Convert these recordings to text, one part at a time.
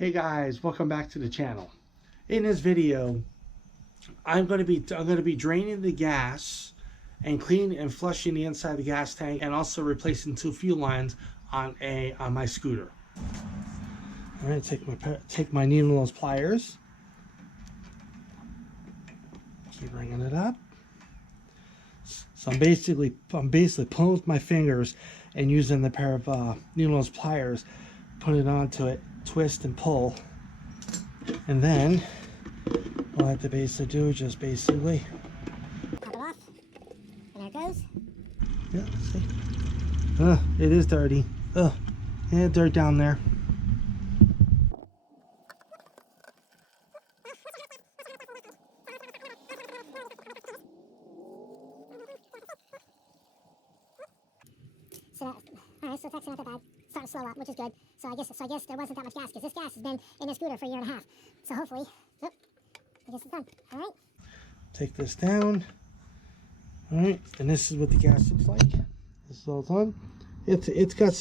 Hey guys, welcome back to the channel. In this video, I'm going to be draining the gas and cleaning and flushing the inside of the gas tank, and also replacing 2 fuel lines on my scooter. All right, take my needle nose pliers. Keep bringing it up. So I'm basically pulling with my fingers and using the pair of needle nose pliers, put it onto it, twist and pull, and then all I have to basically do is just basically pop it off, and there it goes. Yeah, see? It is dirty. Yeah, dirt down there. So, alright, so it's actually not that bad. It's starting to slow up, which is good. So I guess there wasn't that much gas, because this gas has been in the scooter for 1.5 years. So hopefully, I guess it's done. Alright. Take this down. Alright, and this is what the gas looks like. This is all done. It's got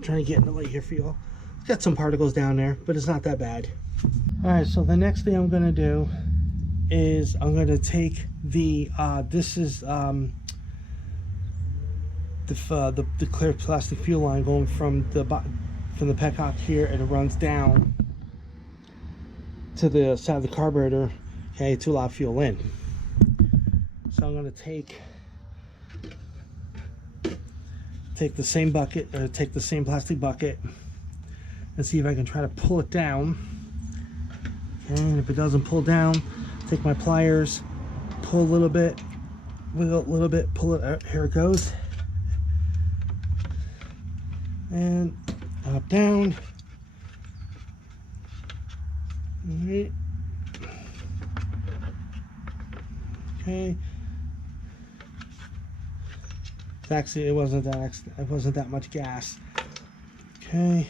trying to get in the light here for y'all. It's got some particles down there, but it's not that bad. Alright, so the next thing I'm gonna do is I'm gonna take the this is the clear plastic fuel line going from the petcock here, and it runs down to the side of the carburetor, okay, to allow fuel in. So I'm going to take the same bucket, or take the same plastic bucket, and see if I can try to pull it down. Okay, and if it doesn't pull down, take my pliers, pull a little bit, wiggle a little bit, pull it out. Here it goes. And up, down. All right. Okay. Actually, it wasn't that much gas. Okay.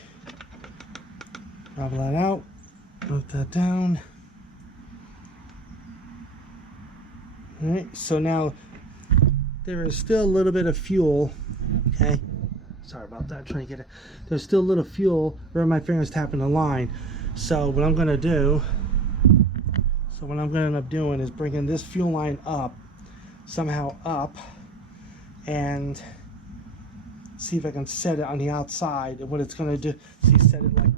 Drop that out. Put that down. All right. So now there is still a little bit of fuel. Okay. Sorry about that, trying to get it. There's still a little fuel where my finger's tapping the line. So what I'm going to do, what I'm going to end up doing is bringing this fuel line up, somehow up, and see if I can set it on the outside. And what it's going to do, see, set it like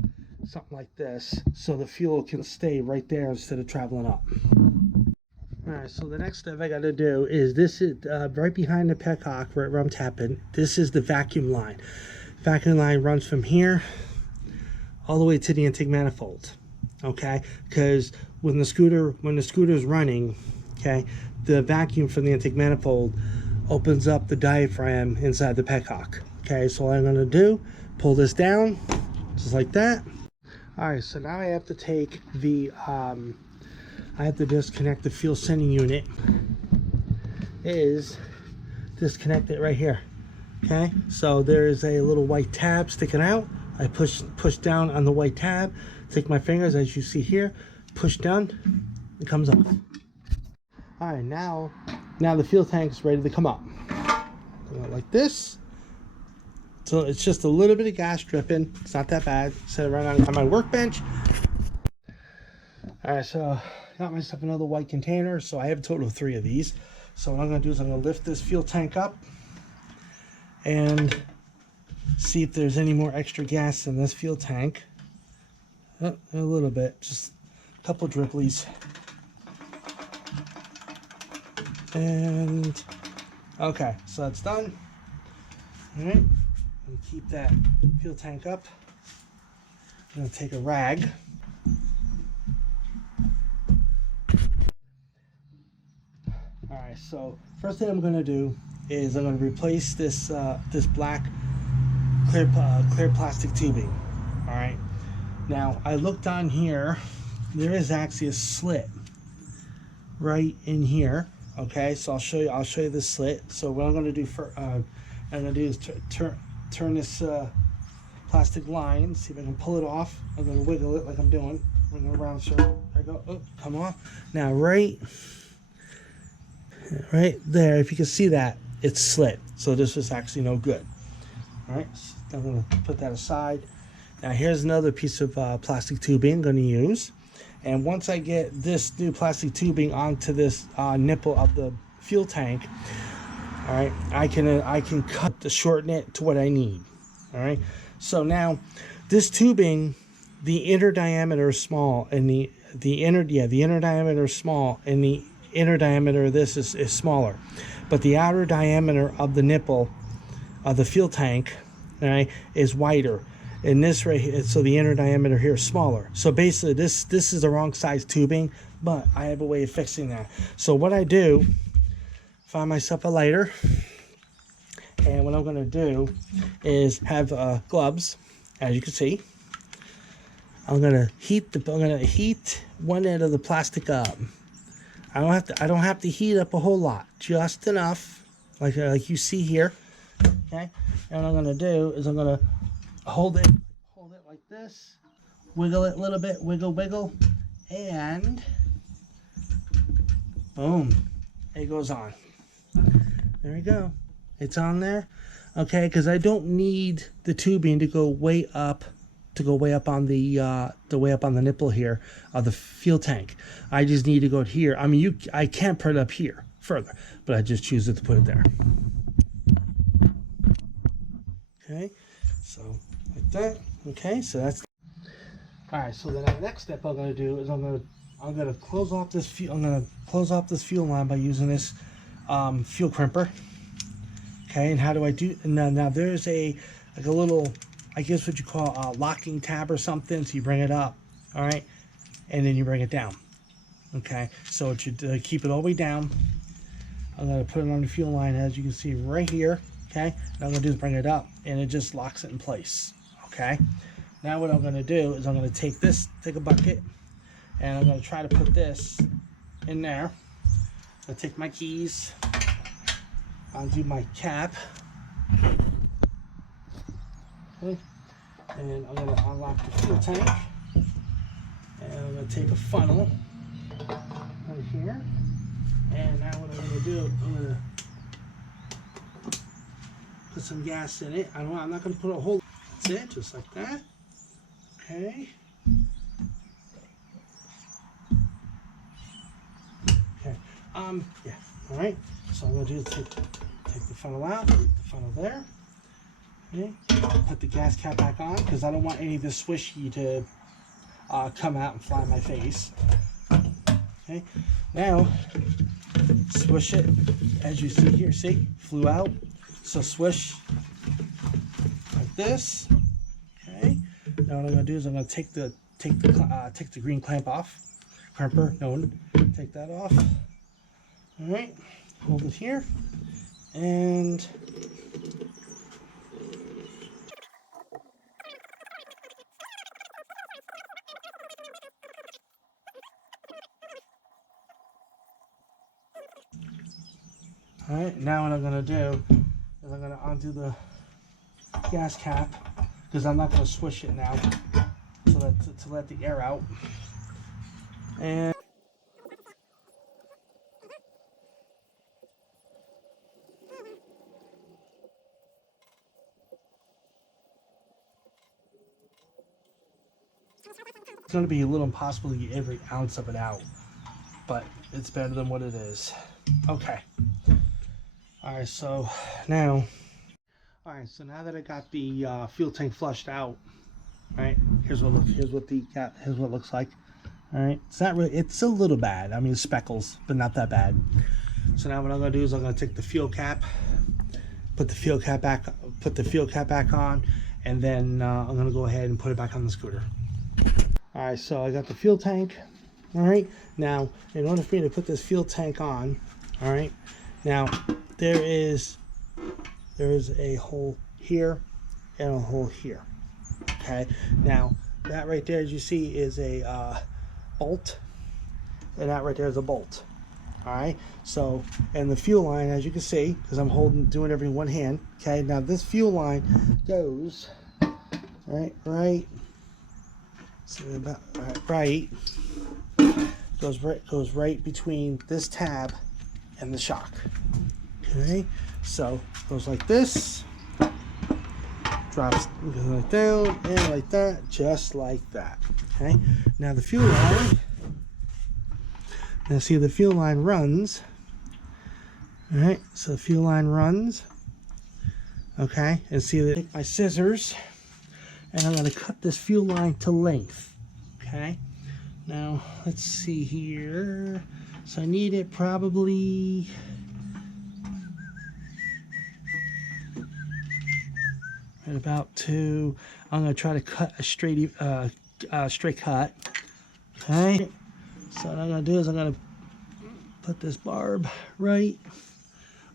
something like this, so the fuel can stay right there instead of traveling up. Alright, so the next step I got to do is, this is right behind the petcock where I'm tapping. This is the vacuum line. Vacuum line runs from here all the way to the intake manifold. Okay, because when the scooter is running, okay, the vacuum from the intake manifold opens up the diaphragm inside the petcock. Okay, so what I'm going to do, pull this down just like that. Alright, so now I have to take the I have to disconnect the fuel sending unit. Is disconnect it right here. Okay, so there is a little white tab sticking out. I push down on the white tab, take my fingers, as you see here, push down, it comes off. All right, now the fuel tank is ready to come up. Like this. So it's just a little bit of gas dripping. It's not that bad. Set it right on my workbench. All right, so got myself another white container. So I have a total of 3 of these. So what I'm going to do is I'm going to lift this fuel tank up and see if there's any more extra gas in this fuel tank. A little bit, just a couple dribblies. And okay, so that's done. All right, and keep that fuel tank up. I'm going to take a rag. Alright, so first thing I'm going to do is I'm going to replace this this black clear plastic tubing. Alright, now I looked on here, there is actually a slit right in here. Okay, so I'll show you the slit. So what I'm going to do is turn this plastic line, see if I can pull it off. I'm going to wiggle it like I'm doing. I'm going to round circle. There I go. Oh, come off. Now right there, if you can see that, it's slit. So this is actually no good. All right, so I'm going to put that aside. Now here's another piece of plastic tubing I'm going to use. And once I get this new plastic tubing onto this nipple of the fuel tank, all right, I can cut to shorten it to what I need. All right, so now this tubing, the inner diameter is small, and the inner diameter is small, and the inner diameter of this is smaller, but the outer diameter of the nipple of the fuel tank, all right, is wider. And this right here, so the inner diameter here is smaller. So basically this is the wrong size tubing, but I have a way of fixing that. So what I do, find myself a lighter, and what I'm going to do is have gloves, as you can see. I'm going to heat one end of the plastic up. I don't have to heat up a whole lot, just enough, like you see here. Okay, and what I'm going to do is I'm going to hold it like this, wiggle it a little bit, wiggle, and boom, it goes on. There we go. It's on there. Okay, because I don't need the tubing to go way up on the nipple here of the fuel tank. I just need to go here. I mean, I can't put it up here further, but I just choose it to put it there. Okay, so like that. Okay, so that's all right. So then the next step I'm going to do is I'm going to close off this fuel line by using this fuel crimper. Okay, and how do I do? Now there's like a little, I guess what you call a locking tab or something. So you bring it up, all right, and then you bring it down. Okay, so it should keep it all the way down. I'm going to put it on the fuel line, as you can see right here. Okay, and I'm going to do is bring it up, and it just locks it in place. Okay, now what I'm going to do is I'm going to take a bucket, and I'm going to try to put this in there. I'll take my keys, undo my cap, okay, and I'm going to unlock the fuel tank, and I'm going to take a funnel right here, and now what I'm going to do, I'm going to put some gas in it. I'm not going to put a whole, that's it, just like that. Okay. Okay. Yeah. All right. So I'm going to do is take the funnel out, the funnel there. Okay. Put the gas cap back on because I don't want any of this swishy to come out and fly in my face. Okay. Now swish it, as you see here. See, flew out. So swish like this. Okay. Now what I'm going to do is I'm going to take the green clamp off. Crimper, no, take that off. All right. Hold it here, and all right. Now what I'm going to do is I'm going to undo the gas cap because I'm not going to swish it now to let the air out. And it's going to be a little impossible to get every ounce of it out, but it's better than what it is. Okay. All right. So now that I got the fuel tank flushed out, right? Here's what it looks like. All right. It's not really. It's a little bad. I mean, speckles, but not that bad. So now what I'm going to do is I'm going to take the fuel cap, put the fuel cap back on, and then I'm going to go ahead and put it back on the scooter. All right, so I got the fuel tank. All right, now in order for me to put this fuel tank on, all right, now there is a hole here and a hole here. Okay, now that right there, as you see, is a bolt, and that right there is a bolt. All right, so and the fuel line, as you can see, because I'm doing everything in one hand. Okay, now this fuel line goes right. So about goes right between this tab and the shock. Okay, so goes like this, drops like down and like that, just like that. Okay, now the fuel line. Now see the fuel line runs. All right, so the fuel line runs. Okay, and see that I take my scissors and I'm going to cut this fuel line to length. Okay, now let's see here. So I need it probably at about two. I'm going to try to cut a straight cut. Okay, so what I'm going to do is I'm going to put this barb right,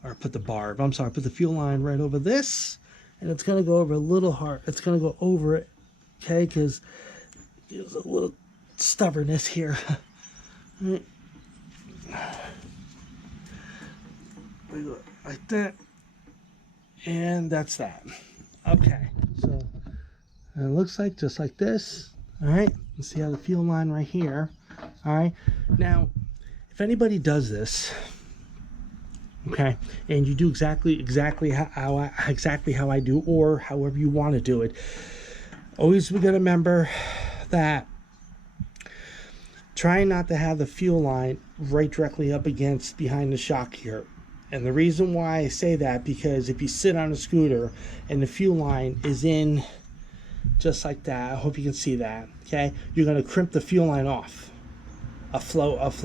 or put the barb, I'm sorry, put the fuel line right over this, and it's going to go over a little hard. It's going to go over it, okay, because there's a little stubbornness here. Right. Like that, and that's that. Okay, so it looks like just like this. All right, you see how the fuel line right here. All right, now if anybody does this, okay, and you do exactly how I do, or however you want to do it, always we got to remember that try not to have the fuel line right directly up against behind the shock here. And the reason why I say that, because if you sit on a scooter and the fuel line is in just like that, I hope you can see that, okay, you're going to crimp the fuel line off a flow of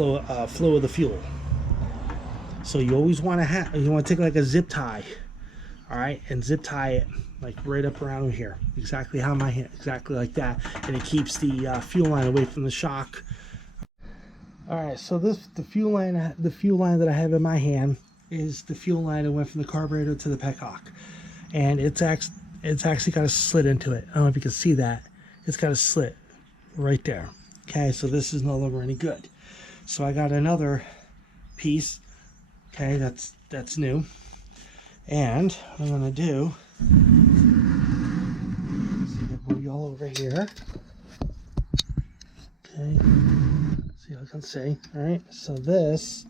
the fuel. So you always want to take like a zip tie, all right, and zip tie it like right up around here, exactly how my hand, exactly like that, and it keeps the fuel line away from the shock. All right, so the fuel line that I have in my hand is the fuel line that went from the carburetor to the petcock, and it's actually got a slit into it. I don't know if you can see that. It's got a slit right there. Okay, so this is no longer any good. So I got another piece. Okay, that's new. And what I'm gonna do, see if I can move you all over here. Okay, see how I can see. All right, so this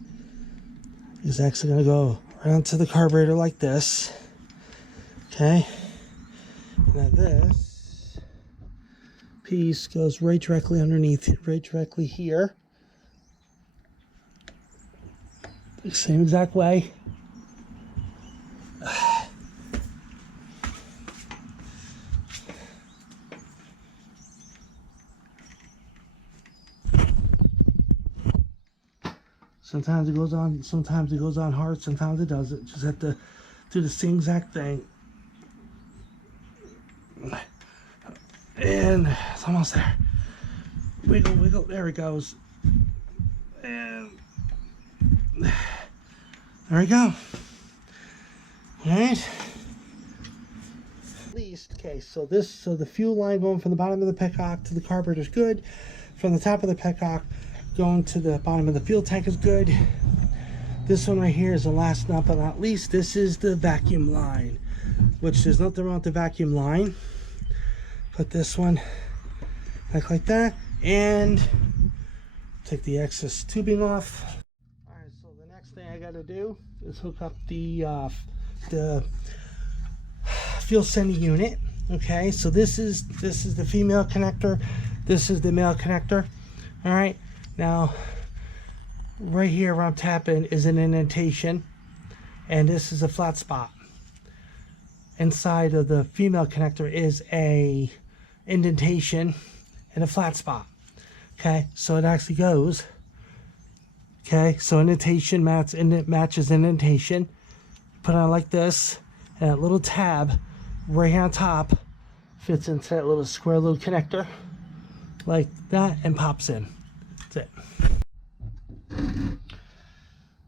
is actually gonna go right onto the carburetor like this. Okay, now this piece goes right directly underneath it, right directly here. The same exact way. Sometimes it goes on hard, sometimes it doesn't. Just have to do the same exact thing. And it's almost there. Wiggle, wiggle, there it goes. And there we go. Alright. At least, okay, so the fuel line going from the bottom of the petcock to the carburetor is good. From the top of the petcock going to the bottom of the fuel tank is good. This one right here is the last but not least. This is the vacuum line, which there's nothing wrong with the vacuum line. Put this one back like that and take the excess tubing off. All right, so the next thing I got to do is hook up the fuel sending unit. Okay, so this is the female connector, this is the male connector. All right, now right here where I'm tapping is an indentation, and this is a flat spot. Inside of the female connector is a indentation and a flat spot. Okay, so it actually goes, okay, so indentation matches indentation. Put it on like this, and that little tab right here on top fits into that little square little connector like that and pops in. That's it.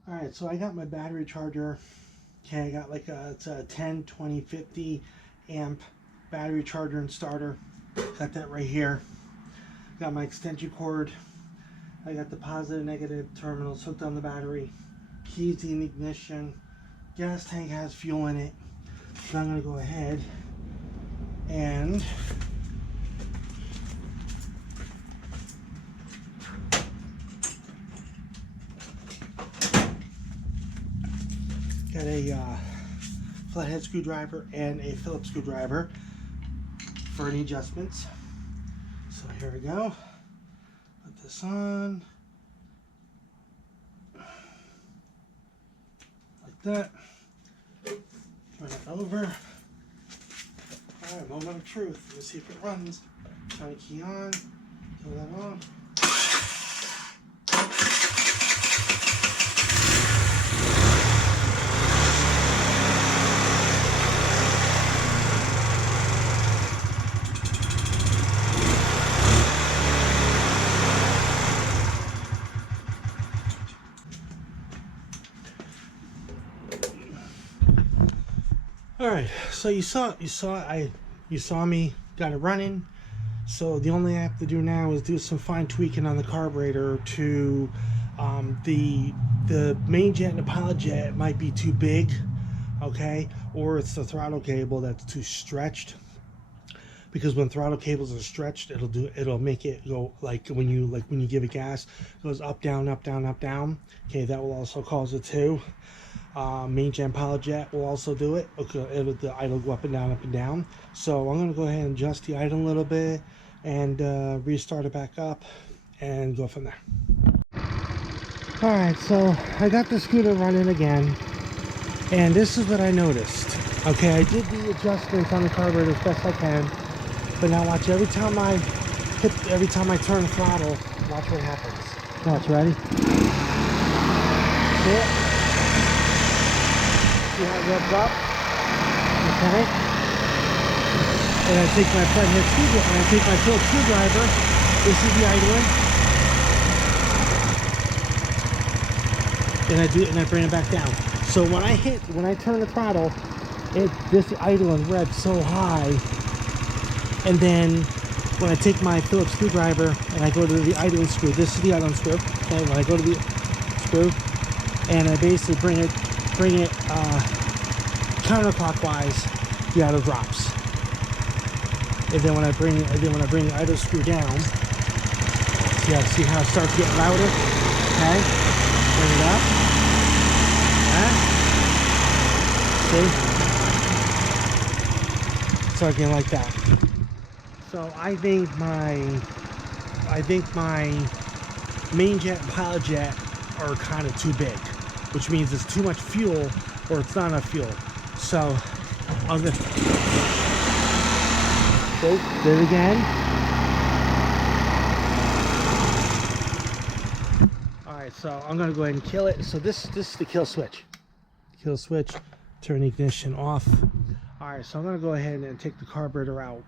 All right, so I got my battery charger. Okay, I got like it's a 10, 20, 50 amp battery charger and starter. Got that right here. Got my extension cord. I got the positive, negative terminals hooked on the battery. Keys in ignition. Gas tank has fuel in it. So I'm gonna go ahead and got a flathead screwdriver and a Phillips screwdriver. for any adjustments. So here we go. Put this on. Like that. Turn it over. Alright, moment of truth. Let's see if it runs. Turn the key on. Turn that on. All right, so you saw me got it running. So the only thing I have to do now is do some fine tweaking on the carburetor to the main jet and the pilot jet might be too big, okay, or it's the throttle cable that's too stretched. Because when throttle cables are stretched, it'll make it go like when you give it gas, it goes up down up down up down. Okay, that will also cause it too. Main jet and pilot jet will also do it. Okay, the idle go up and down up and down. So I'm gonna go ahead and adjust the idle a little bit and restart it back up and go from there. All right, so I got the scooter running again, and this is what I noticed. Okay, I did the adjustments on the carburetor as best I can, but now watch, every time I turn the throttle, watch what happens. Watch, ready? See it? See how it revs up? Okay. And I take my flathead screwdriver, and I take my Phillips screwdriver. This is the idling. And I bring it back down. So when I turn the throttle, this idling revs so high. And then when I take my Phillips screwdriver and I go to the idling screw, this is the idling screw. Okay, when I go to the screw and I basically bring it counterclockwise, the idle drops. And then when I bring the idle screw down, see how it starts getting louder? Okay, bring it up. See? Start getting like that. So I think my main jet and pilot jet are kind of too big, which means it's too much fuel or it's not enough fuel. So I'm gonna do it again. All right, so I'm gonna go ahead and kill it. So this is the kill switch. Kill switch, turn the ignition off. All right, so I'm gonna go ahead and take the carburetor out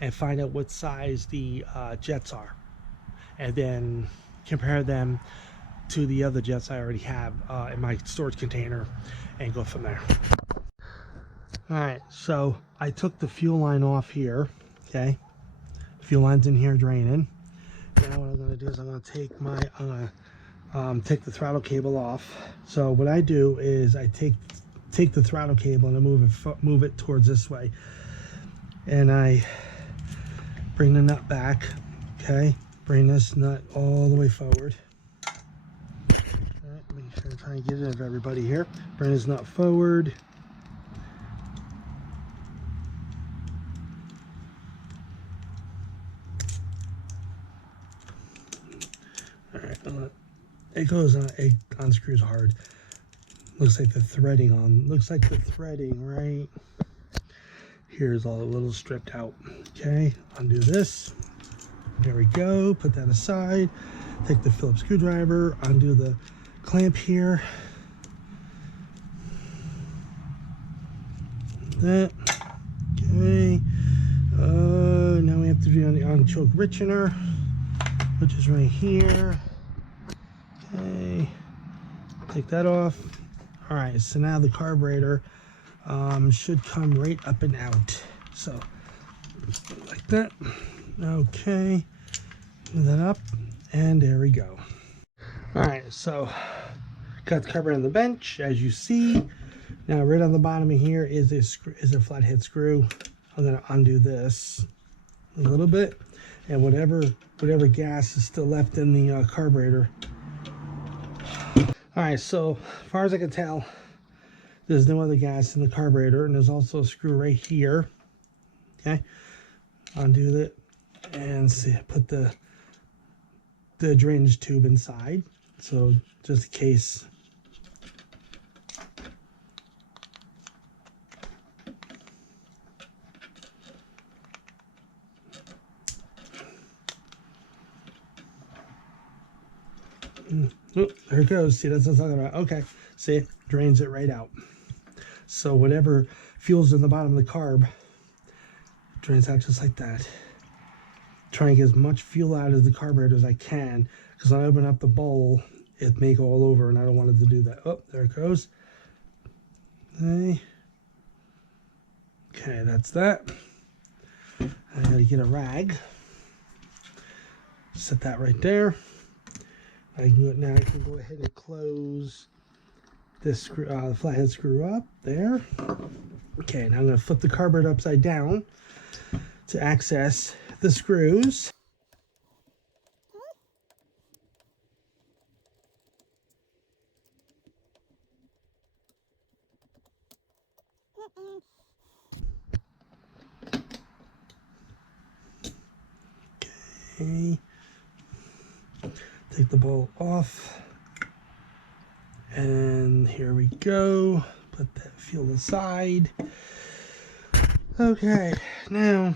and find out what size the jets are, and then compare them to the other jets I already have in my storage container and go from there. All right, so I took the fuel line off here. Okay, fuel line's in here draining. Now what I'm going to do is I'm going to take the throttle cable off. So what I do is I take the throttle cable and I move it towards this way, and I bring the nut back. Okay, bring this nut all the way forward. All right, make sure I'm trying to get it of everybody here. Bring this nut forward. All right, it goes on. It unscrews hard. Looks like the threading right here is all a little stripped out. Okay, undo this. There we go. Put that aside. Take the Phillips screwdriver, undo the clamp here. That. Okay. Now we have to do on the on-choke Richener, which is right here. Okay. Take that off. All right. So now the carburetor should come right up and out. So like that. Okay. Move that up, and there we go. All right. So got the carburetor on the bench, as you see. Now right on the bottom of here is a flathead screw. I'm gonna undo this a little bit, and whatever gas is still left in the carburetor. All right, so as far as I can tell, there's no other gas in the carburetor, and there's also a screw right here. Okay, undo it and see, put the drainage tube inside. So just in case. Oh, there it goes. See, that's what I'm talking about. Okay, see, it drains it right out. So whatever fuel's in the bottom of the carb drains out just like that. Trying to get as much fuel out of the carburetor as I can, because when I open up the bowl, it may go all over, and I don't want it to do that. Oh, there it goes. Okay, that's that. I gotta get a rag. Set that right there. Now I can go ahead and close this screw, the flathead screw up there. Okay, now I'm going to flip the carburetor upside down to access the screws. Okay, take the bowl off. And here we go. Put that fuel aside. Okay, now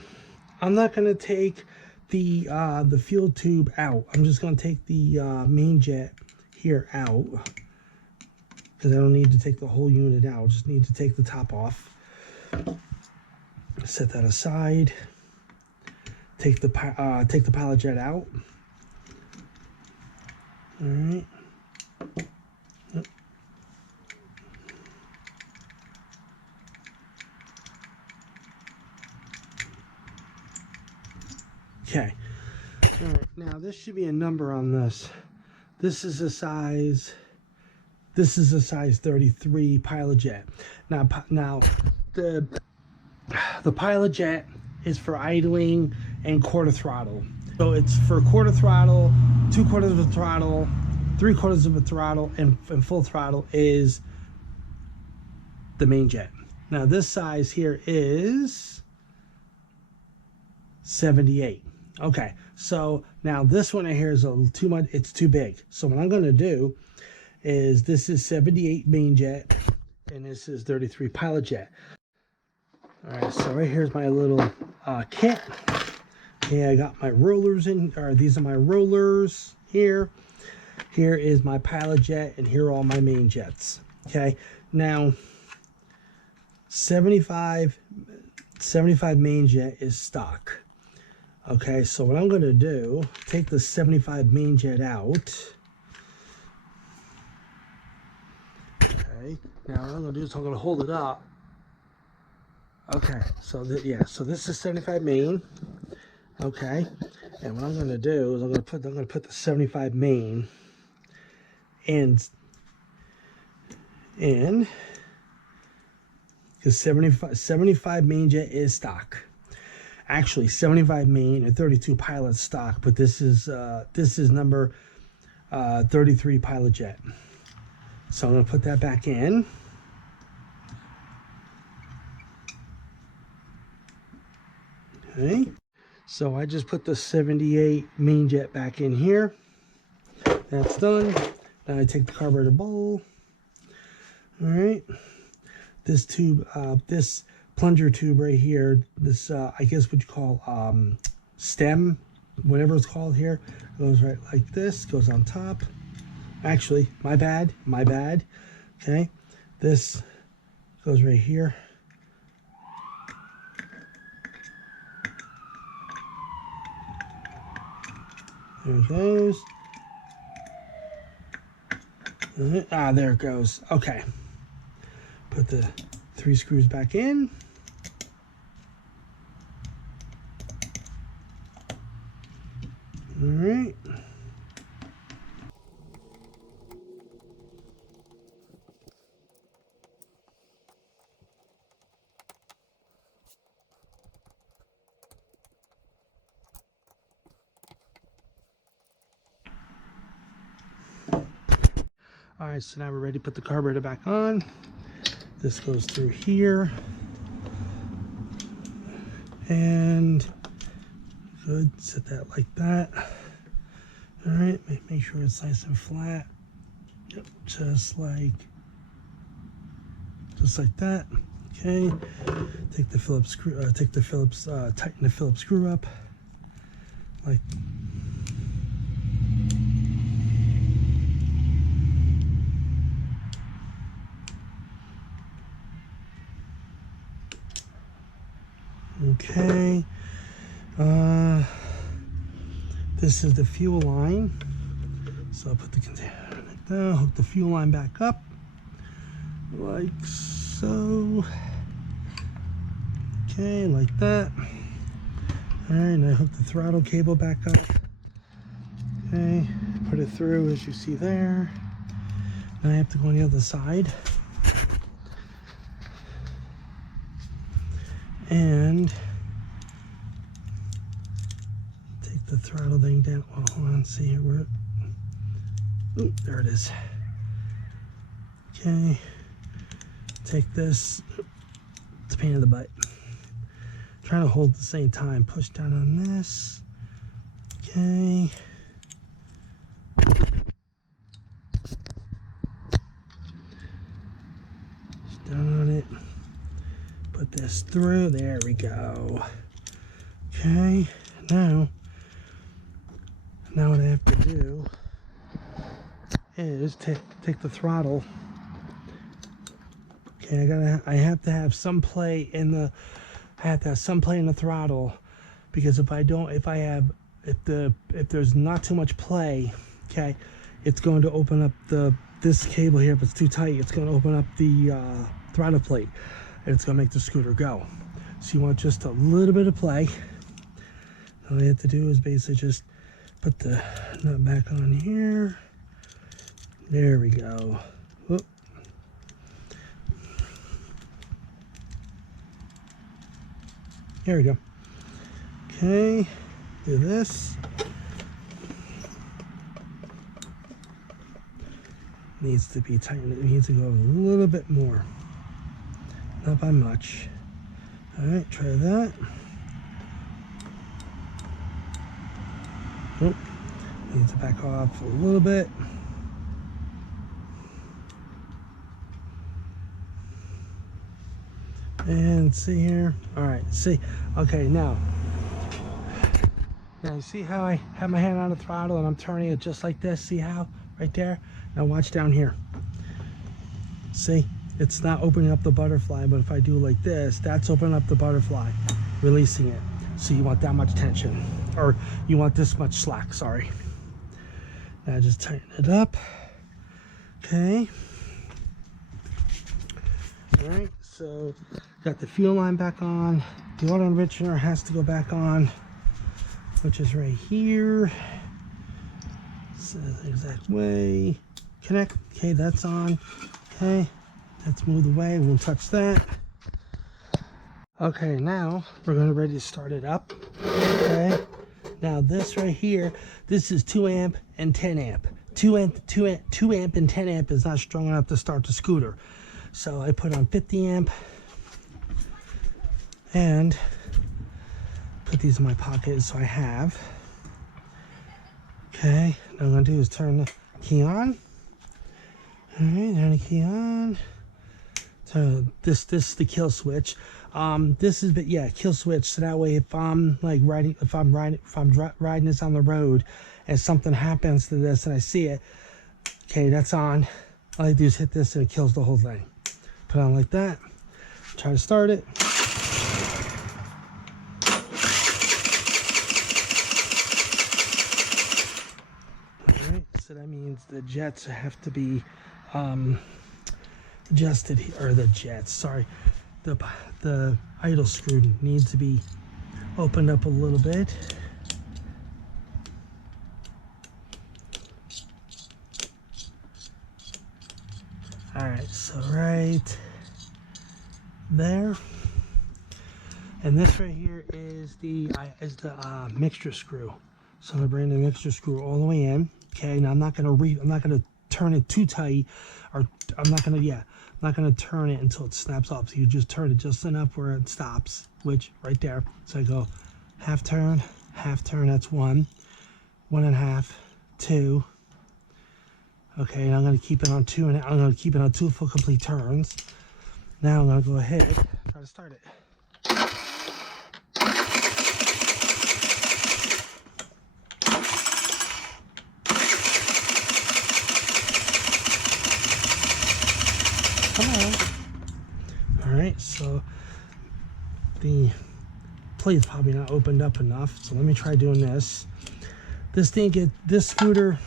I'm not going to take the fuel tube out. I'm just going to take the main jet here out, because I don't need to take the whole unit out. I just need to take the top off. Set that aside. Take the pilot jet out. All right. Okay. All right. Now this should be a number on this. This is a size 33 pilot jet. Now the pilot jet is for idling and quarter throttle. So it's for quarter throttle, 2/4 of a throttle, 3/4 of a throttle, and full throttle is the main jet. Now this size here is 78. Okay, so now this one right here is a little too much. It's too big. So what I'm going to do is, this is 78 main jet, and this is 33 pilot jet. All right, so right here's my little kit. Okay, I got my rollers in, or these are my rollers here. Here is my pilot jet, and here are all my main jets. Okay, now 75 main jet is stock. Okay, so what I'm going to do, take the 75 main jet out. Okay, now what I'm going to do is I'm going to hold it up. Okay, so so this is 75 main. Okay, and what I'm going to do is I'm going to put the 75 main in, because 75 main jet is stock. Actually, 75 main and 32 pilot stock, but this is number 33 pilot jet. So I'm going to put that back in. Okay, so I just put the 78 main jet back in here. That's done. Now I take the carburetor bowl. All right, this tube, this plunger tube right here, this I guess what you call stem, whatever it's called here, goes right like this, goes on top. Actually, my bad. Okay, this goes right here. There it goes. There it goes. Okay, put the 3 screws back in. All right. All right, so now we're ready to put the carburetor back on. This goes through here. And good, set that like that. All right, make sure it's nice and flat. Yep, just like that. Okay, take the Phillips screw, tighten the Phillips screw up, like. Okay, this is the fuel line, so I'll put the container like that, hook the fuel line back up, like so. Okay, like that. All right, and I hook the throttle cable back up. Okay, put it through as you see there. Now I have to go on the other side. And take the throttle thing down. Well, hold on, see here where. Ooh, there it is. Okay, take this. It's a pain in the butt. Trying to hold at the same time. Push down on this. Okay. Push down on it. Put this through. There we go. Okay. Now what I have to do is take the throttle. Okay, I have to have some play in the throttle, because if there's not too much play, okay, it's going to open up this cable here. If it's too tight, it's going to open up the throttle plate, and it's going to make the scooter go. So you want just a little bit of play. All you have to do is basically just put the nut back on here. There we go. Whoop. There we go. Okay, do this. Needs to be tightened. It needs to go a little bit more. Not by much. All right, try that. Oh, needs to back off a little bit. And see here. All right, see. Okay, now you see how I have my hand on the throttle and I'm turning it just like this? See how? Right there. Now watch down here. See? It's not opening up the butterfly, but if I do like this, that's opening up the butterfly, releasing it. So you want that much tension, or you want this much slack, sorry. Now just tighten it up. Okay. All right, so got the fuel line back on. The auto enricher has to go back on, which is right here. So the exact way. Connect. Okay, that's on. Okay, let's move away. We'll touch that. Okay, now we're going to ready to start it up. Okay. Now this right here, this is 2 amp and 10 amp. 2 amp and 10 amp is not strong enough to start the scooter. So I put on 50 amp and put these in my pocket so I have. Okay, what I'm gonna do is turn the key on. All right, turn the key on. So this is the kill switch. This is, but yeah, kill switch. So that way, if I'm like riding this on the road, and something happens to this and I see it, okay, that's on. All I do is hit this and it kills the whole thing. Put it on like that. Try to start it. All right, so that means the jets have to be adjusted, or the jets, sorry, the idle screw needs to be opened up a little bit. All right, so right there, and this right here is the mixture screw. So I'm gonna bring the mixture screw all the way in. Okay, now I'm not gonna turn it too tight, or I'm not gonna, not going to turn it until it snaps off. So you just turn it just enough where it stops, which right there. So I go half turn, that's 1, 1.5, 2. Okay, and I'm going to keep it on 2, and I'm going to keep it on 2 full complete turns. Now I'm going to go ahead and try to start it. Come on. Alright, so the plate's probably not opened up enough, so let me try doing this. This scooter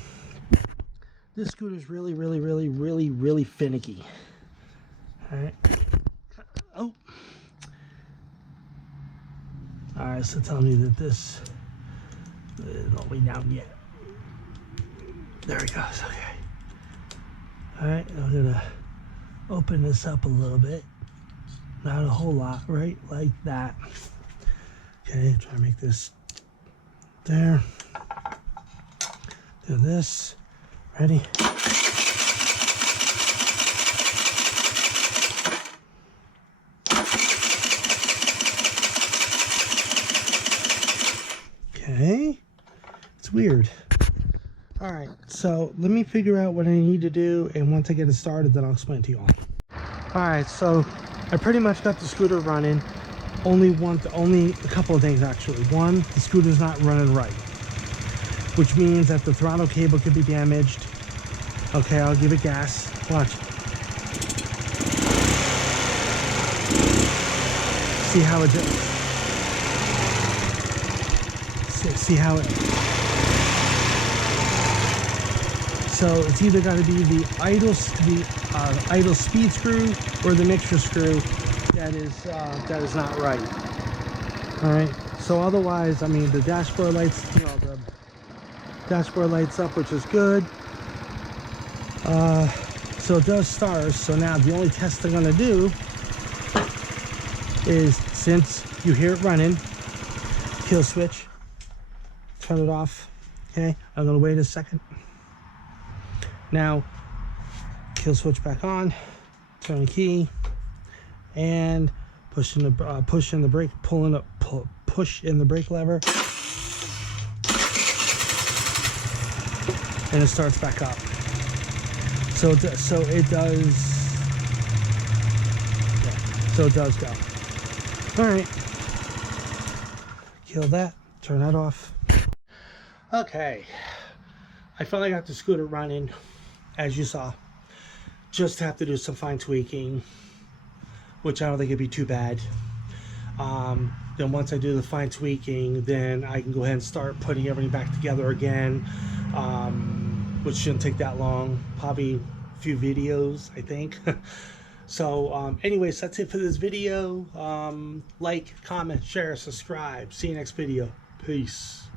is really finicky. Alright. Oh. Alright, so tell me that this is all the way down yet. There it goes, okay. Alright, I'm gonna open this up a little bit. Not a whole lot, right? Like that. Okay, try to make this there. Do this. Ready? Okay. It's weird. Alright, so let me figure out what I need to do, and once I get it started, then I'll explain it to you all. Alright, so I pretty much got the scooter running. Only a couple of things actually. One, the scooter's not running right, which means that the throttle cable could be damaged. Okay, I'll give it gas. Watch. See how it does. See how it. So it's either got to be the idle speed screw or the mixture screw that is not right. All right. So otherwise, I mean, the dashboard lights, the dashboard lights up, which is good. So it does stars. So now the only test I'm gonna do is, since you hear it running, kill switch, turn it off. Okay. I'm gonna wait a second. Now, kill switch back on, turn the key, and push in the brake, push in the brake lever, and it starts back up. So it does go. All right, kill that, turn that off. Okay, I finally got the scooter running. As you saw, just have to do some fine tweaking, which I don't think it'd be too bad. Then once I do the fine tweaking, then I can go ahead and start putting everything back together again, which shouldn't take that long, probably a few videos, I think. So anyways, that's it for this video. Like, comment, share, subscribe. See you next video. Peace.